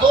2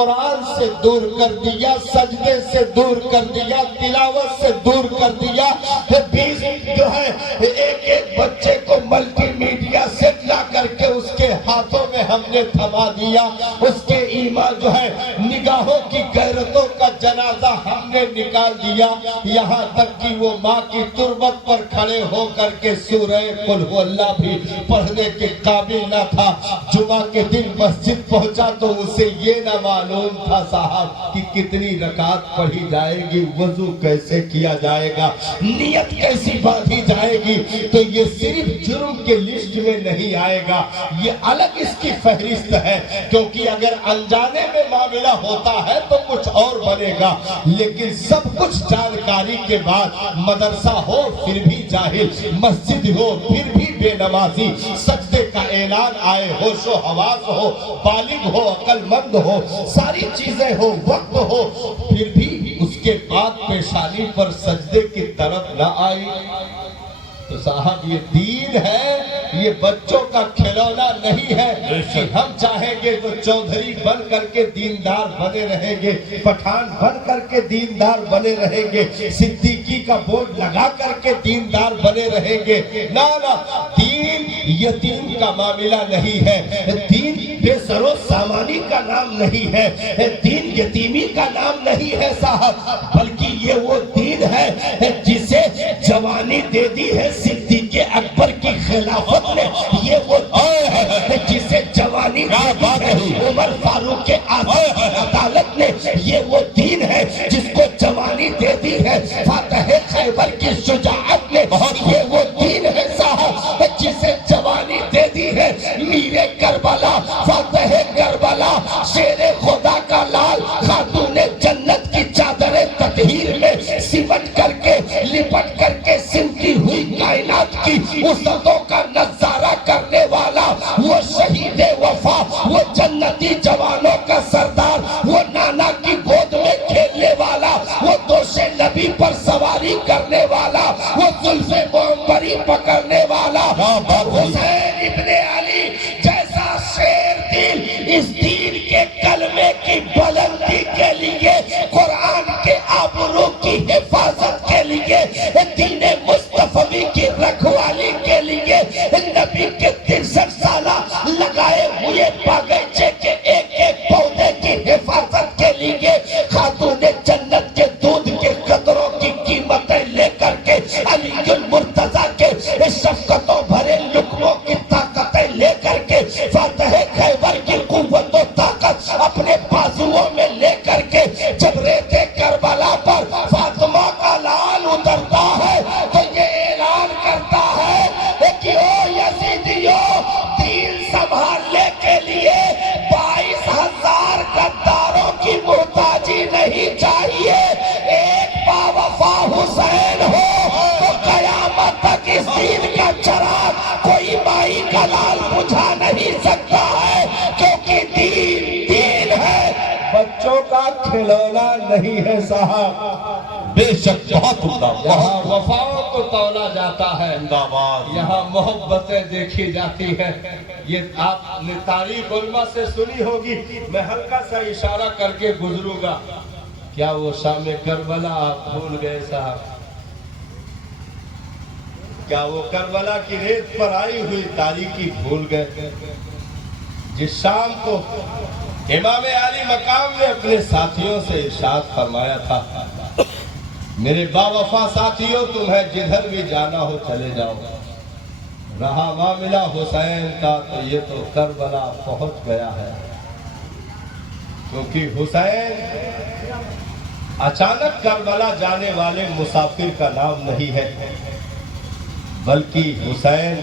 قرآن سے دور کر دیا، سجدے سے دور کر دیا، تلاوت سے دور کر دیا۔ بیس جو ہے ایک ایک بچے کو ملٹی میڈیا سیٹ لا کر کے اس کے ہاتھوں میں ہم نے تھما دیا۔ اس کے ایمان جو ہے نگاہوں کی غیرتوں کا جنازہ ہم نے نکال دیا، یہاں تک کہ وہ ماں کی تربت پر کھڑے ہو کر کے سورہ قل هو اللہ بھی پڑھنے کے قابل نہ تھا۔ جمعہ کے دن مسجد پہنچا تو اسے یہ نہ معلوم تھا صاحب کہ کتنی رکعت پڑھی جائے گی، وضو کیسے کیا جائے گا، نیت کیسی باندھی جائے گی۔ تو یہ صرف جرم کے لسٹ میں نہیں آئے گا، یہ الگ اس کی فہرست ہے، کیونکہ اگر انجانے میں معاملہ ہوتا ہے تو کچھ اور بنے گا، لیکن سب کچھ جانکاری کے بعد مدرسہ ہو پھر بھی جاہل، مسجد ہو پھر بھی بے نمازی، سجدے کا اعلان آئے، ہوش و حواس ہو، بالغ ہو، عقل مند ہو، ساری چیزیں ہو، وقت ہو، پھر بھی اس کے بعد پیشانی پر سجدے کی طرف نہ آئی۔ تو صاحب یہ دین ہے، یہ بچوں کا کھلونا نہیں ہے کہ ہم چاہیں گے تو چودھری بن کر کے دیندار بنے رہیں گے، پٹھان بن کر کے دیندار بنے رہیں گے، صدیقی کا بورڈ لگا کر کے دیندار بنے رہیں گے۔ نہ نہ، دین یتیم کا معاملہ نہیں ہے، دین بے سر و سامانی کا نام نہیں ہے، دین یتیمی کا نام نہیں ہے صاحب، بلکہ یہ وہ دین ہے جسے جوانی دے دی ہے صدیق اکبر کی خلافت نے، یہ وہ دین ہے جسے جوانی دے دی ہے عمر فاروق کے عدالت نے، یہ وہ دین ہے جس کو جوانی دے دی ہے فاتح خیبر کی شجاعت نے، یہ وہ دین ہے صاحب جسے جوانی دے دی ہے میرے کربلا، فاتح کربلا، شیر خدا کا لال، خاتون جنت کی چادر تطہیر میں سمٹ کر کے لپٹ کر کے سمٹی ہوئی کائنات کی وسعتوں کا نظارہ کرنے والا، وہ شہید وفا، وہ جنتی جوانوں کا سردار، وہ نانا کی گود میں کھیلنے والا، وہ دوش نبی پر سواری کرنے والا، وہ زلف معمبری پکڑنے والا، اور حسین ابن علی جیسا شیر دل، اس دین کے کلمے کی بلندی کے لیے، قرآن کے آبرو کی حفاظت کے لیے، دین مصطفی کی رکھوالی کے لیے، نبی کے 63 سالہ لگائے ہوئے باغیچے کے ایک ایک پودے کی حفاظت کے لیے، خاتون جنت کے دودھ کے قطروں کی قیمتیں لے کر کے، علی المرتضیٰ کے شفقتوں بھرے لقموں کی طاقتیں لے کر کے، فاتح خیبر کی قوت و طاقت اپنے بازوؤں میں لے کر کے، جب ریت کربلا پر فاطمہ کا لال اترتا ہے تو یہ اعلان کرتا ہے کہ او یزیدیوں، دین سنبھالنے کے لیے 22,000 غداروں کی محتاجی نہیں چاہیے، ایک باوفا حسین ہو تو قیامت تک اس دین کا چراغ کوئی مائی کا لال بجھا نہیں سکتا ہے، کیونکہ دین دین ہے، بچوں کا کھلونا نہیں ہے صاحب۔ بے شک بہت عمدہ، یہاں وفاؤں کو تولا جاتا ہے، زندہ یہاں محبتیں دیکھی جاتی ہیں۔ یہ آپ نے تاریخ علماء سے سنی ہوگی، میں ہلکا سا اشارہ کر کے گزروں گا۔ کیا وہ شام کربلا آپ بھول گئے صاحب؟ کیا وہ کربلا کی ریت پر آئی ہوئی تاریخی بھول گئے؟ جس شام کو امام علی مقام نے اپنے ساتھیوں سے ارشاد فرمایا تھا، میرے باوفا ساتھیوں، تمہیں جدھر بھی جانا ہو چلے جاؤ، رہا معاملہ حسین کا تو یہ تو کربلا پہنچ گیا ہے، کیونکہ حسین اچانک کربلا جانے والے مسافر کا نام نہیں ہے، بلکہ حسین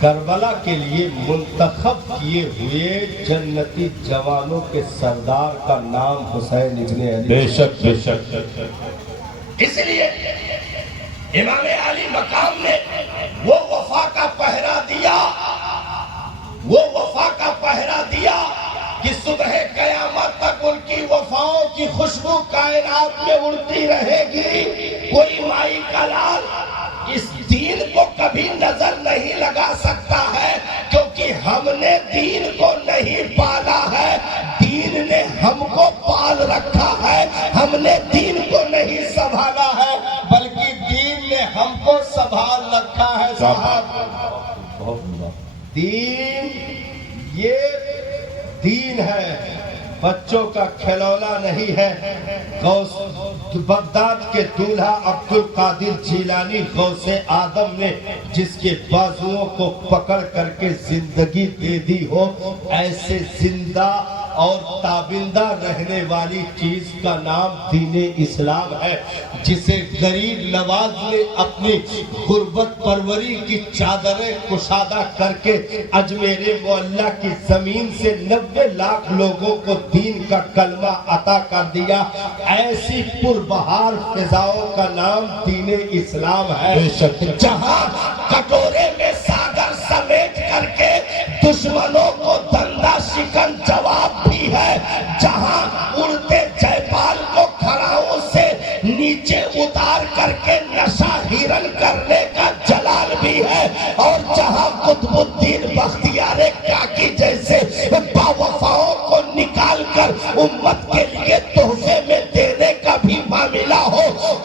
کربلا کے لیے منتخب کیے ہوئے جنتی جوانوں کے سردار کا نام حسین ابن علی۔ بے شک بے شک۔ اس لیے امام علی مقام نے وہ وفا کا پہرا دیا، وہ وفا کا پہرا دیا کہ صبح قیامت تک ان کی وفاؤں کی خوشبو کائنات میں اڑتی رہے گی۔ کوئی مائی کا لال اس دین کو کبھی نظر نہیں لگا سکتا ہے، کیونکہ ہم نے دین کو نہیں پالا ہے، دین نے ہم کو پال رکھا ہے، ہم نے دین کو نہیں سنبھالا ہے بلکہ دین نے ہم کو سنبھال رکھا ہے صاحب۔ دین یہ دین ہے، بچوں کا کھلونا نہیں ہے۔ غوث بغداد کے دولہا عبد القادر جیلانی غوث آدم نے جس کے بازوؤں کو پکڑ کر کے زندگی دے دی ہو، ایسے زندہ اور تابندہ رہنے والی چیز کا نام دین اسلام ہے، جسے غریب نواز نے اپنی غربت پروری کی چادریں کشادہ کر کے اجمیر معلیٰ کی زمین سے 90 لاکھ لوگوں کو دین کا کلمہ عطا کر دیا۔ ایسی پربہار فضاؤں کا نام دین اسلام ہے، جہاں کٹورے میں ساگر سمیٹ کر کے دشمنوں کو دندہ شکن جواب بھی ہے، جہاں اڑتے جے پال کو کھڑاؤں سے نیچے اتار کر کے نشہ ہرن کرنے کا جلال بھی ہے، اور جہاں قطب الدین بختیار کاکی جیسے باوفاؤں کو نکال کر امت کے لیے تحفے میں دینے کا بھی معاملہ ہو،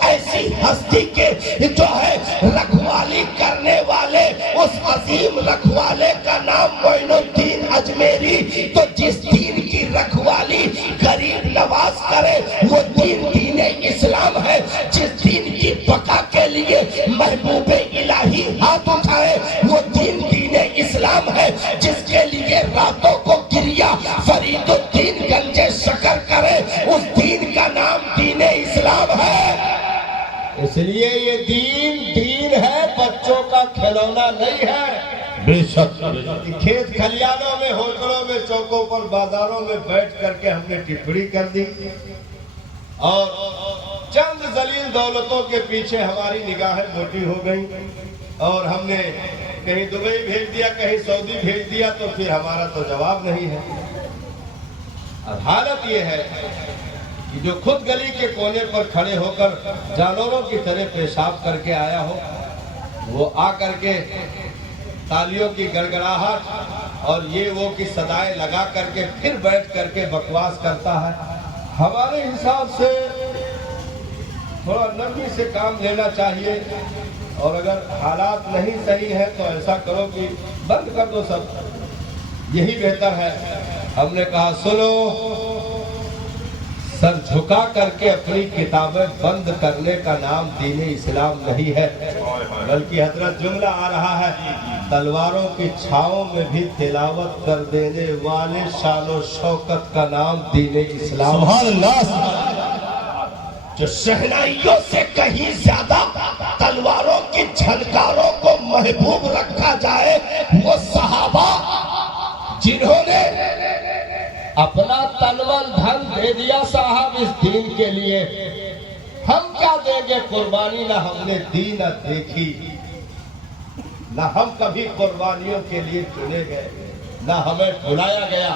ایسی ہستی کے جو ہے رکھوالی کرنے والے اس عظیم رکھوالے کا نام معین الدین اجمیری، تو جس دین کی رکھوالی غریب نواز کرے وہ دین دین اسلام ہے، جس دین کی بقا کے لیے محبوب الہی ہاتھ اٹھائے وہ دین دین اسلام ہے، جس کے لیے راتوں کو گریا فرید الدین گنج شکر کرے اس دین کا نام دین اسلام ہے۔ اس لیے یہ دین ہے، بچوں کا کھلونا نہیں ہے۔ بے شک کھیت کھلیانوں میں، ہوٹلوں میں، چوکوں پر، بازاروں میں بیٹھ کر کے ہم نے ٹپڑی کر دی اور چند ذلیل دولتوں کے پیچھے ہماری نگاہیں موٹی ہو گئیں، اور ہم نے کہیں دبئی بھیج دیا، کہیں سعودی بھیج دیا، تو پھر ہمارا تو جواب نہیں ہے۔ اب حالت یہ ہے کہ جو خود گلی کے کونے پر کھڑے ہو کر جانوروں کی طرح پیشاب کر کے آیا ہو، وہ آ کر کے تالیوں کی گڑگڑاہٹ اور یہ وہ کی صدائیں لگا کر کے پھر بیٹھ کر کے بکواس کرتا ہے۔ ہمارے حساب سے تھوڑا نرمی سے کام لینا چاہیے، اور اگر حالات نہیں صحیح ہے تو ایسا کرو کہ بند کر دو سب، یہی بہتر ہے۔ ہم نے کہا سنو، سر جھکا کر کے اپنی کتابیں بند کرنے کا نام دین اسلام نہیں ہے، بلکہ حضرت جملہ آ رہا ہے، تلواروں کی چھاؤں میں بھی تلاوت کر دینے والے شان و شوکت کا نام دین اسلام۔ سبحان اللہ۔ جو شہنائیوں سے کہیں زیادہ تلواروں کی جھنکاروں کو محبوب رکھا جائے وہ صحابہ جنہوں نے اپنا تنول دھن دے دیا صاحب اس دین کے لیے، ہم کیا دیں گے قربانی؟ نہ ہم نے دی نہ دیکھی، نہ ہم کبھی قربانیوں کے لیے چنے گئے، نہ ہمیں بلایا گیا۔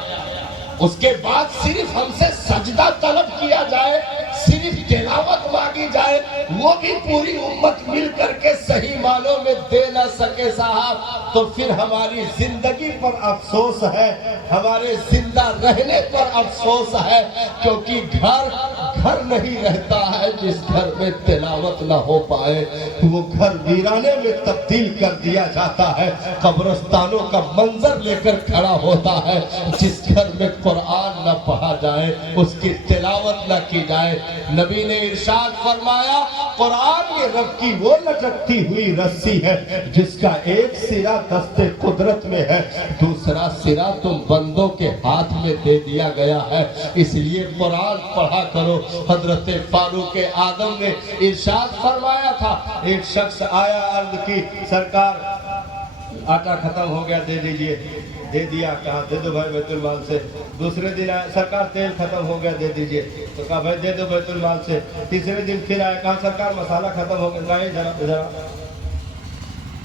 اس کے بعد صرف ہم سے سجدہ طلب کیا جائے، صرف تلاوت مانگی جائے، وہ بھی پوری امت مل کر کے صحیح معنوں میں دے نہ سکے صاحب، تو پھر ہماری زندگی پر افسوس ہے، ہمارے زندہ رہنے پر افسوس ہے، کیونکہ گھر نہیں رہتا ہے جس گھر میں تلاوت نہ ہو پائے، وہ گھر ویرانے میں تبدیل کر دیا جاتا ہے، قبرستانوں کا منظر لے کر کھڑا ہوتا ہے۔ جس گھر میں قرآن نہ پڑھا جائے، اس کی تلاوت نہ کی جائے، نبی نے ارشاد فرمایا قرآن یہ رب کی وہ لٹکتی ہوئی رسی ہے جس کا ایک سرا دست قدرت میں ہے، دوسرا سرا تم بندوں کے ہاتھ میں دے دیا گیا ہے، اس لیے قرآن پڑھا کرو۔ حضرت فاروق اعظم نے ارشاد فرمایا تھا، ایک شخص آیا عرض کی سرکار آٹا ختم ہو گیا دے دیجئے، دے دیا، کہا دے دو بھائی بیت المال سے۔ دوسرے دن آیا سرکار تیل ختم ہو گیا دے دیجئے، تو کہا بھائی دے دو بیت المال سے۔ تیسرے دن پھر آیا، کہا سرکار مسالہ ختم ہو گیا، کہا ذرا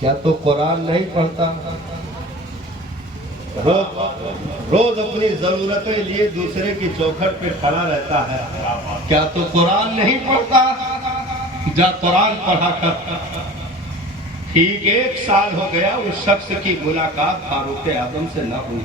کیا تو قرآن نہیں پڑھتا؟ روز اپنی ضرورتیں لیے دوسرے کی چوکھٹ پہ کھڑا رہتا ہے، کیا تو قرآن نہیں پڑھتا؟ جا قرآن پڑھا کر۔ ٹھیک 1 سال ہو گیا، اس شخص کی ملاقات فاروق اعظم سے نہ ہوئی۔